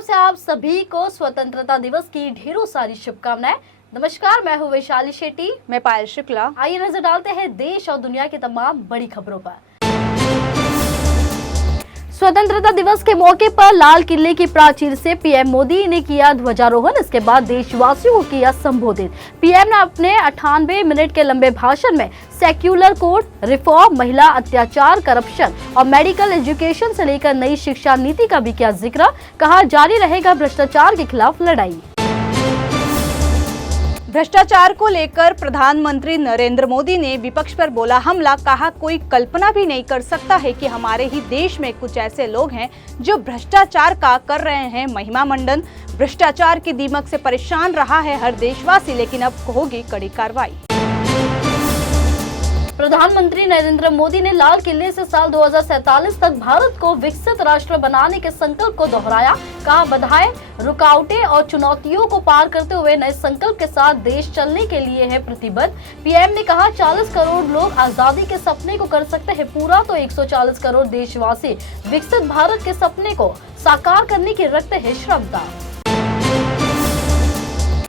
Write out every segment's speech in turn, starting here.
तरफ से आप सभी को स्वतंत्रता दिवस की ढेरों सारी शुभकामनाएं। नमस्कार, मैं हूँ वैशाली शेट्टी। मैं पायल शुक्ला। आइए नजर डालते हैं देश और दुनिया की तमाम बड़ी खबरों पर। स्वतंत्रता दिवस के मौके पर लाल किले की प्राचीर से पीएम मोदी ने किया ध्वजारोहण। इसके बाद देशवासियों को किया संबोधित। पीएम ने अपने 98 मिनट के लंबे भाषण में सेक्युलर कोड, रिफॉर्म, महिला अत्याचार, करप्शन और मेडिकल एजुकेशन से लेकर नई शिक्षा नीति का भी किया जिक्र। कहा, जारी रहेगा भ्रष्टाचार के खिलाफ लड़ाई। भ्रष्टाचार को लेकर प्रधानमंत्री नरेंद्र मोदी ने विपक्ष पर बोला हमला। कहा, कोई कल्पना भी नहीं कर सकता है कि हमारे ही देश में कुछ ऐसे लोग हैं जो भ्रष्टाचार का कर रहे हैं महिमा मंडन। भ्रष्टाचार की दीमक से परेशान रहा है हर देशवासी, लेकिन अब होगी कड़ी कार्रवाई। प्रधानमंत्री नरेंद्र मोदी ने लाल किले से साल 2047 तक भारत को विकसित राष्ट्र बनाने के संकल्प को दोहराया। कहा, बाधाएं, रुकावटें और चुनौतियों को पार करते हुए नए संकल्प के साथ देश चलने के लिए है प्रतिबद्ध। पीएम ने कहा, 40 करोड़ लोग आजादी के सपने को कर सकते हैं पूरा, तो 140 करोड़ देशवासी विकसित भारत के सपने को साकार करने की रखते हैं श्रद्धा।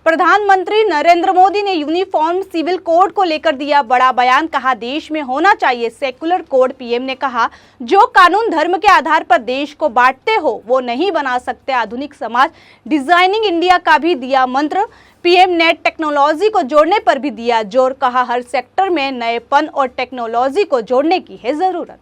प्रधानमंत्री नरेंद्र मोदी ने यूनिफॉर्म सिविल कोड को लेकर दिया बड़ा बयान। कहा, देश में होना चाहिए सेक्युलर कोड। पीएम ने कहा, जो कानून धर्म के आधार पर देश को बांटते हो वो नहीं बना सकते आधुनिक समाज। डिजाइनिंग इंडिया का भी दिया मंत्र। पीएम ने टेक्नोलॉजी को जोड़ने पर भी दिया जोर। कहा, हर सेक्टर में नएपन और टेक्नोलॉजी को जोड़ने की है जरूरत।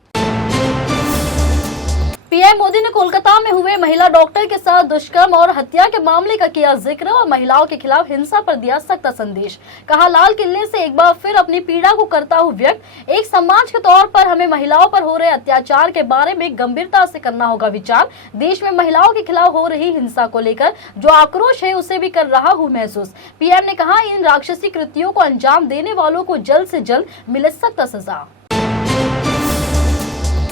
पीएम मोदी ने कोलकाता में हुए महिला डॉक्टर के साथ दुष्कर्म और हत्या के मामले का किया जिक्र और महिलाओं के खिलाफ हिंसा पर दिया सख्त संदेश। कहा, लाल किले से एक बार फिर अपनी पीड़ा को करता हूं व्यक्त। एक समाज के तौर पर हमें महिलाओं पर हो रहे अत्याचार के बारे में गंभीरता से करना होगा विचार। देश में महिलाओं के खिलाफ हो रही हिंसा को लेकर जो आक्रोश है उसे भी कर रहा हूँ महसूस। पीएम ने कहा, इन राक्षसी कृत्यों को अंजाम देने वालों को जल्द से जल्द मिले सख्त सजा।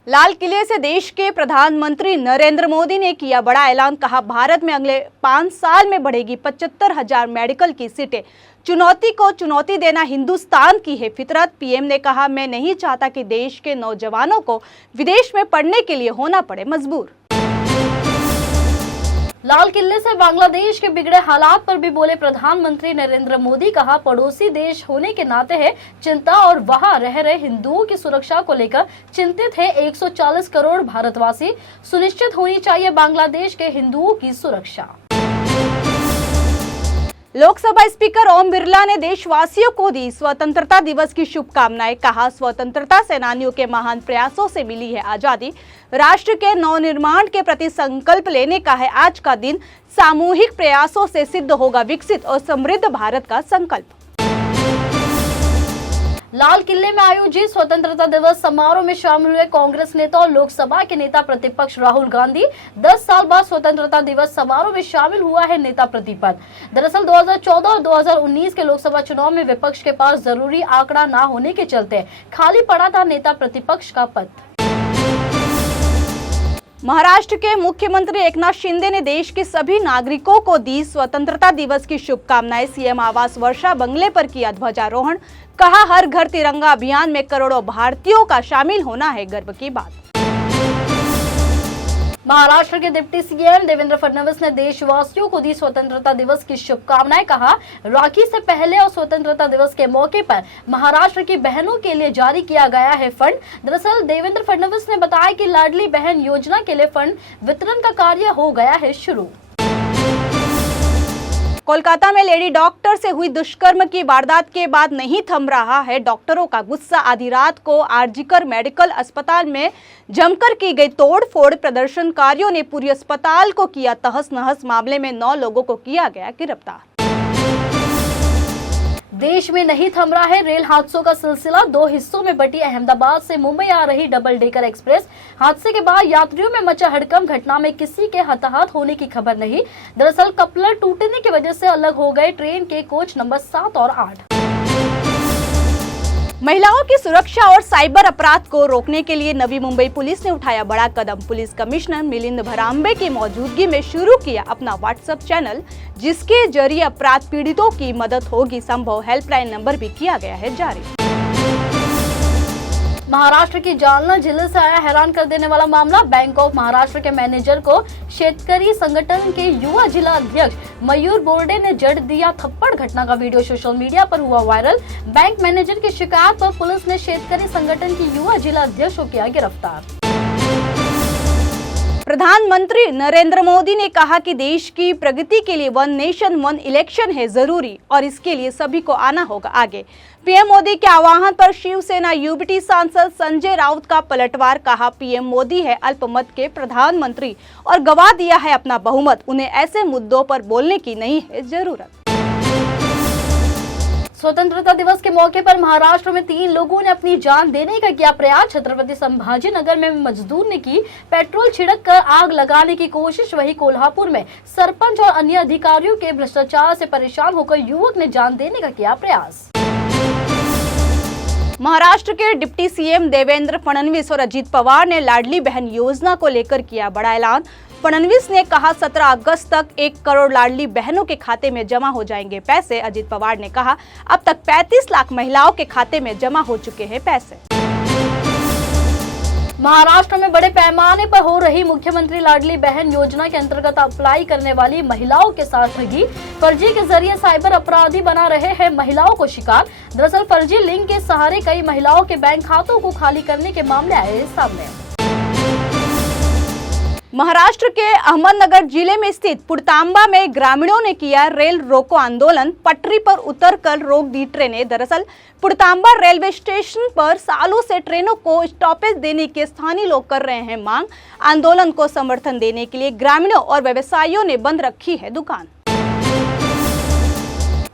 लाल किले से देश के प्रधानमंत्री नरेंद्र मोदी ने किया बड़ा ऐलान। कहा, भारत में अगले 5 साल में बढ़ेगी 75,000 मेडिकल की सीटें। चुनौती को चुनौती देना हिंदुस्तान की है फितरत। पीएम ने कहा, मैं नहीं चाहता कि देश के नौजवानों को विदेश में पढ़ने के लिए होना पड़े मजबूर। लाल किले से बांग्लादेश के बिगड़े हालात पर भी बोले प्रधानमंत्री नरेंद्र मोदी। कहा, पड़ोसी देश होने के नाते है चिंता और वहां रह रहे हिंदुओं की सुरक्षा को लेकर चिंतित है 140 करोड़ भारतवासी। सुनिश्चित होनी चाहिए बांग्लादेश के हिंदुओं की सुरक्षा। लोकसभा स्पीकर ओम बिरला ने देशवासियों को दी स्वतंत्रता दिवस की शुभकामनाएं। कहा, स्वतंत्रता सेनानियों के महान प्रयासों से मिली है आजादी। राष्ट्र के नवनिर्माण के प्रति संकल्प लेने का है आज का दिन। सामूहिक प्रयासों से सिद्ध होगा विकसित और समृद्ध भारत का संकल्प। लाल किले में आयोजित स्वतंत्रता दिवस समारोह में शामिल हुए कांग्रेस नेता और लोकसभा के नेता प्रतिपक्ष राहुल गांधी। 10 साल बाद स्वतंत्रता दिवस समारोह में शामिल हुआ है नेता प्रतिपक्ष। दरअसल 2014 और 2019 के लोकसभा चुनाव में विपक्ष के पास जरूरी आंकड़ा न होने के चलते खाली पड़ा था नेता प्रतिपक्ष का पद। महाराष्ट्र के मुख्यमंत्री एकनाथ शिंदे ने देश के सभी नागरिकों को दी स्वतंत्रता दिवस की शुभकामनाएं। सीएम आवास वर्षा बंगले पर किया ध्वजारोहण। कहा, हर घर तिरंगा अभियान में करोड़ों भारतीयों का शामिल होना है गर्व की बात। महाराष्ट्र के डिप्टी सीएम देवेंद्र फडणवीस ने देशवासियों को दी स्वतंत्रता दिवस की शुभकामनाएं। कहा, राखी से पहले और स्वतंत्रता दिवस के मौके पर महाराष्ट्र की बहनों के लिए जारी किया गया है फंड। दरअसल देवेंद्र फडणवीस ने बताया कि लाडली बहन योजना के लिए फंड वितरण का कार्य हो गया है शुरू। कोलकाता में लेडी डॉक्टर से हुई दुष्कर्म की वारदात के बाद नहीं थम रहा है डॉक्टरों का गुस्सा। आधी रात को आरजीकर मेडिकल अस्पताल में जमकर की गई तोड़फोड़। प्रदर्शनकारियों ने पूरी अस्पताल को किया तहस नहस। मामले में 9 लोगों को किया गया गिरफ्तार। देश में नहीं थम रहा है रेल हादसों का सिलसिला। 2 हिस्सों में बटी अहमदाबाद से मुंबई आ रही डबल डेकर एक्सप्रेस। हादसे के बाद यात्रियों में मचा हड़कंप। घटना में किसी के हताहत होने की खबर नहीं। दरअसल कपलर टूटने की वजह से अलग हो गए ट्रेन के कोच नंबर 7 और 8। महिलाओं की सुरक्षा और साइबर अपराध को रोकने के लिए नवी मुंबई पुलिस ने उठाया बड़ा कदम। पुलिस कमिश्नर मिलिंद भरांबे की मौजूदगी में शुरू किया अपना व्हाट्सएप चैनल, जिसके जरिए अपराध पीड़ितों की मदद होगी संभव। हेल्पलाइन नंबर भी किया गया है जारी। महाराष्ट्र की जालना जिले से आया हैरान कर देने वाला मामला। बैंक ऑफ महाराष्ट्र के मैनेजर को शेतकरी संगठन के युवा जिला अध्यक्ष मयूर बोर्डे ने जड़ दिया थप्पड़। घटना का वीडियो सोशल मीडिया पर हुआ वायरल। बैंक मैनेजर की शिकायत पर पुलिस ने शेतकरी संगठन की युवा जिला अध्यक्ष को किया गिरफ्तार। प्रधानमंत्री नरेंद्र मोदी ने कहा कि देश की प्रगति के लिए वन नेशन वन इलेक्शन है जरूरी और इसके लिए सभी को आना होगा आगे। पीएम मोदी के आह्वान पर शिवसेना यूबीटी सांसद संजय राउत का पलटवार। कहा, पीएम मोदी है अल्पमत के प्रधानमंत्री और गवा दिया है अपना बहुमत। उन्हें ऐसे मुद्दों पर बोलने की नहीं है जरूरत। स्वतंत्रता दिवस के मौके पर महाराष्ट्र में 3 लोगों ने अपनी जान देने का किया प्रयास। छत्रपति संभाजी नगर में मजदूर ने की पेट्रोल छिड़क कर आग लगाने की कोशिश। वहीं कोल्हापुर में सरपंच और अन्य अधिकारियों के भ्रष्टाचार से परेशान होकर युवक ने जान देने का किया प्रयास। महाराष्ट्र के डिप्टी सीएम देवेंद्र फडणवीस और अजित पवार ने लाडली बहन योजना को लेकर किया बड़ा ऐलान। फडणवीस ने कहा 17 अगस्त तक 1 करोड़ लाडली बहनों के खाते में जमा हो जाएंगे पैसे। अजित पवार ने कहा अब तक 35 लाख महिलाओं के खाते में जमा हो चुके हैं पैसे। महाराष्ट्र में बड़े पैमाने पर हो रही मुख्यमंत्री लाडली बहन योजना के अंतर्गत अप्लाई करने वाली महिलाओं के साथ ठगी। फर्जी के जरिए साइबर अपराधी बना रहे हैं महिलाओं को शिकार। दरअसल फर्जी लिंक के सहारे कई महिलाओं के बैंक खातों को खाली करने के मामले आए सामने। महाराष्ट्र के अहमदनगर जिले में स्थित पुड़तांबा में ग्रामीणों ने किया रेल रोको आंदोलन। पटरी पर उतरकर रोक दी ट्रेनें। दरअसल पुड़तांबा रेलवे स्टेशन पर सालों से ट्रेनों को स्टॉपेज देने के स्थानीय लोग कर रहे हैं मांग। आंदोलन को समर्थन देने के लिए ग्रामीणों और व्यवसायियों ने बंद रखी है दुकान।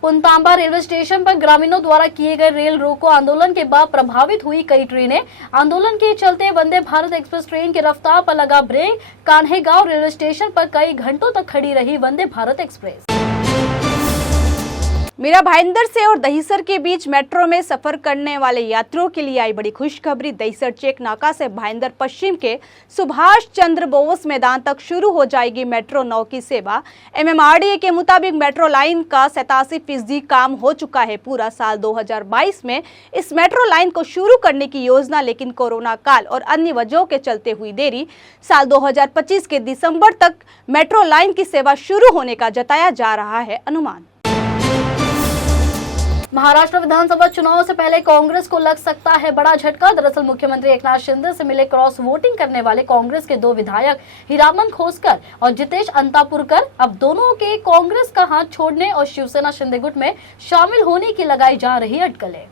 पुनतांबा रेलवे स्टेशन पर ग्रामीणों द्वारा किए गए रेल रोको आंदोलन के बाद प्रभावित हुई कई ट्रेनें। आंदोलन के चलते वंदे भारत एक्सप्रेस ट्रेन की रफ्तार पर लगा ब्रेक। कान्हेगांव रेलवे स्टेशन पर कई घंटों तक खड़ी रही वंदे भारत एक्सप्रेस। मीरा भाईंदर से और दहीसर के बीच मेट्रो में सफर करने वाले यात्रियों के लिए आई बड़ी खुशखबरी। दहीसर चेक नाका से भाईंदर पश्चिम के सुभाष चंद्र बोस मैदान तक शुरू हो जाएगी मेट्रो 9 की सेवा। एमएमआरडीए के मुताबिक मेट्रो लाइन का 87% काम हो चुका है पूरा। साल 2022 में इस मेट्रो लाइन को शुरू करने की योजना, लेकिन कोरोना काल और अन्य वजहों के चलते हुई देरी। साल 2025 के दिसंबर तक मेट्रो लाइन की सेवा शुरू होने का जताया जा रहा है अनुमान। महाराष्ट्र विधानसभा चुनाव से पहले कांग्रेस को लग सकता है बड़ा झटका। दरअसल मुख्यमंत्री एकनाथ शिंदे से मिले क्रॉस वोटिंग करने वाले कांग्रेस के 2 विधायक हीरामन खोसकर और जितेश अंतापुरकर अब दोनों के कांग्रेस का हाथ छोड़ने और शिवसेना शिंदे गुट में शामिल होने की लगाई जा रही अटकलें।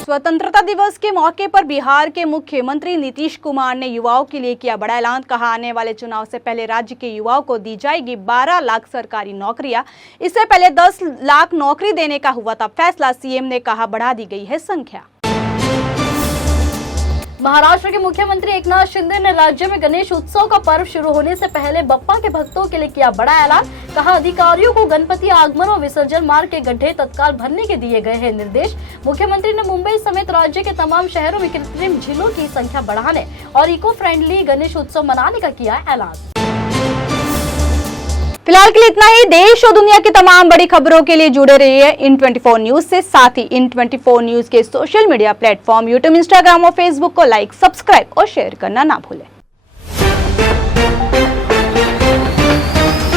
स्वतंत्रता दिवस के मौके पर बिहार के मुख्यमंत्री नीतीश कुमार ने युवाओं के लिए किया बड़ा ऐलान। कहा आने वाले चुनाव से पहले राज्य के युवाओं को दी जाएगी 12 लाख सरकारी नौकरियां। इससे पहले 10 लाख नौकरी देने का हुआ था फैसला। सीएम ने कहा बढ़ा दी गई है संख्या। महाराष्ट्र के मुख्यमंत्री एकनाथ शिंदे ने राज्य में गणेश उत्सव का पर्व शुरू होने से पहले बप्पा के भक्तों के लिए किया बड़ा ऐलान। कहा अधिकारियों को गणपति आगमन और विसर्जन मार्ग के गड्ढे तत्काल भरने के दिए गए हैं निर्देश। मुख्यमंत्री ने मुंबई समेत राज्य के तमाम शहरों में कृत्रिम झीलों की संख्या बढ़ाने और इको फ्रेंडली गणेश उत्सव मनाने का किया ऐलान। फिलहाल के लिए इतना ही। देश और दुनिया की तमाम बड़ी खबरों के लिए जुड़े रहिए इन 24 न्यूज से। साथ ही इन 24 न्यूज के social media platform YouTube, Instagram और फेसबुक को लाइक, सब्सक्राइब और शेयर करना ना भूलें।